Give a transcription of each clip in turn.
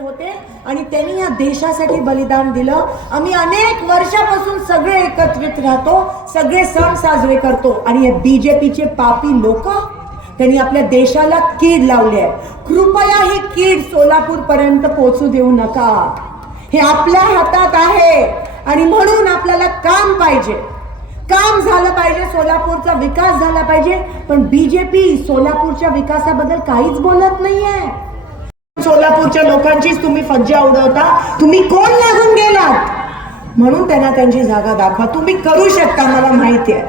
होते आणि त्यांनी या देशासाठी बलिदान दिलं. आम्ही अनेक वर्षापासून सगळे एकत्रित राहतो सगळे सण साजरे करतो आणि हे बीजेपीचे पापी लोक त्यांनी आपल्या देशाला कीड लावली आहे. कृपया ही कीड सोलापूर पर्यंत पोहोचू देऊ नका. हे आपल्या हातात आहे आणि म्हणून आपल्याला काम पाहिजे. काम झालं पाहिजे सोलापूरचा विकास झाला पाहिजे पण बीजेपी सोलापूरच्या विकासाबद्दल काहीच बोलत नाहीये. सोलापूरच्या लोकांचीच तुम्ही फज्जा उडवता तुम्ही कोण लागून गेलात? म्हणून त्यांना त्यांची जागा दाखवा. तुम्ही करू शकता मला माहिती आहे.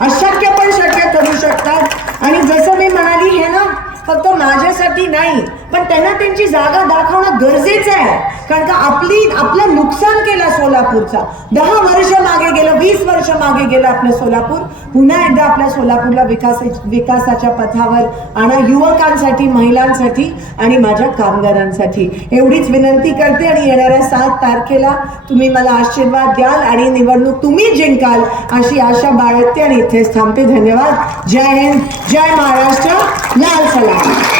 अशक्य पण शक्य करू शकतात आणि जसं मी म्हणाली हे ना फक्त माझ्यासाठी नाही पण त्यांना त्यांची जागा दाखवणं गरजेचं आहे. कारण का आपली आपलं नुकसान केलं सोलापूरचा. दहा वर्ष मागे गेलं वीस वर्ष मागे गेलं आपलं सोलापूर. पुन्हा एकदा आपल्या सोलापूरला विकास विकासाच्या पथावर आणा युवकांसाठी महिलांसाठी आणि माझ्या कामगारांसाठी. एवढीच विनंती करते आणि येणाऱ्या सात तारखेला तुम्ही मला आशीर्वाद द्याल आणि निवडणूक तुम्ही जिंकाल अशी आशा बाळगते आणि इथेच थांबते. धन्यवाद. जय हिंद. जय महाराष्ट्र. लाल सलाम.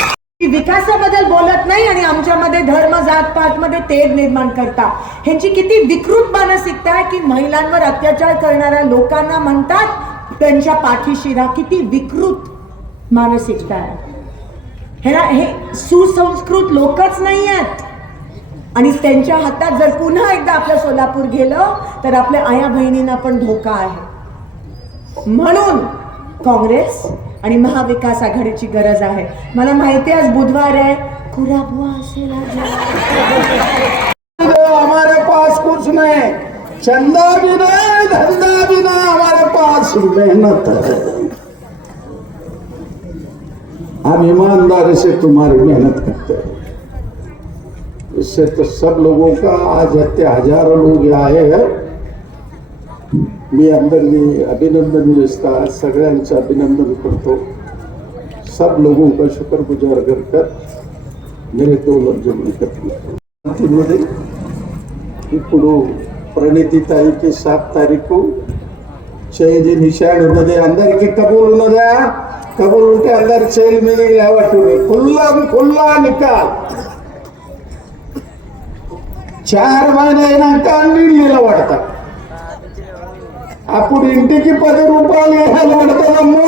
बोलत नाही आणि आमच्यामध्ये धर्म जात पात मध्ये तेढ निर्माण करता. ह्यांची किती विकृत मानसिकता आहे की महिलांवर अत्याचार करणाऱ्या लोकांना म्हणतात त्यांच्या पाठीशी राहा किती विकृत मानसिकता आहे. ह्याला हे सुसंस्कृत लोकच नाही आहेत. आणि त्यांच्या हातात जर पुन्हा एकदा आपलं सोलापूर गेलं तर आपल्या आया बहिणींना पण धोका आहे. म्हणून काँग्रेस आणि महाविकास आघाडीची गरज आहे. मला माहिती आहे आज बुधवार आहे. कुराबुआ असेल आज. हमारे पास कुछ नहीं। चंदा भी नहीं, धंधा भी नहीं, हमारे पास मेहनत है। हम ईमानदारी से तुम्हारी मेहनत करते हैं। इससे तो सब लोगों का आज इतने हज़ारों लोग आए हैं। मी अंदरली अभिनंदन व्यवस्था सगळ्यांचं अभिनंदन करतो। सब लोगों का शुक्रगुजार कर నిమిత్తంలో జరుగుతున్నది ఇప్పుడు ప్రణితి తారీఖు సాత్ తారీఖు. చేంజ్ నిషాడు ఉన్నది అందరికీ కబూలు ఉన్నదా? కబూలు ఉంటే అందరి చేయి మీద లేవట్టు కుల్లం కుల్లా నిక చారమైన అయినాక నీళ్ళు నిలబడతాం. అప్పుడు ఇంటికి పది రూపాయలు నిలబడతామమ్మో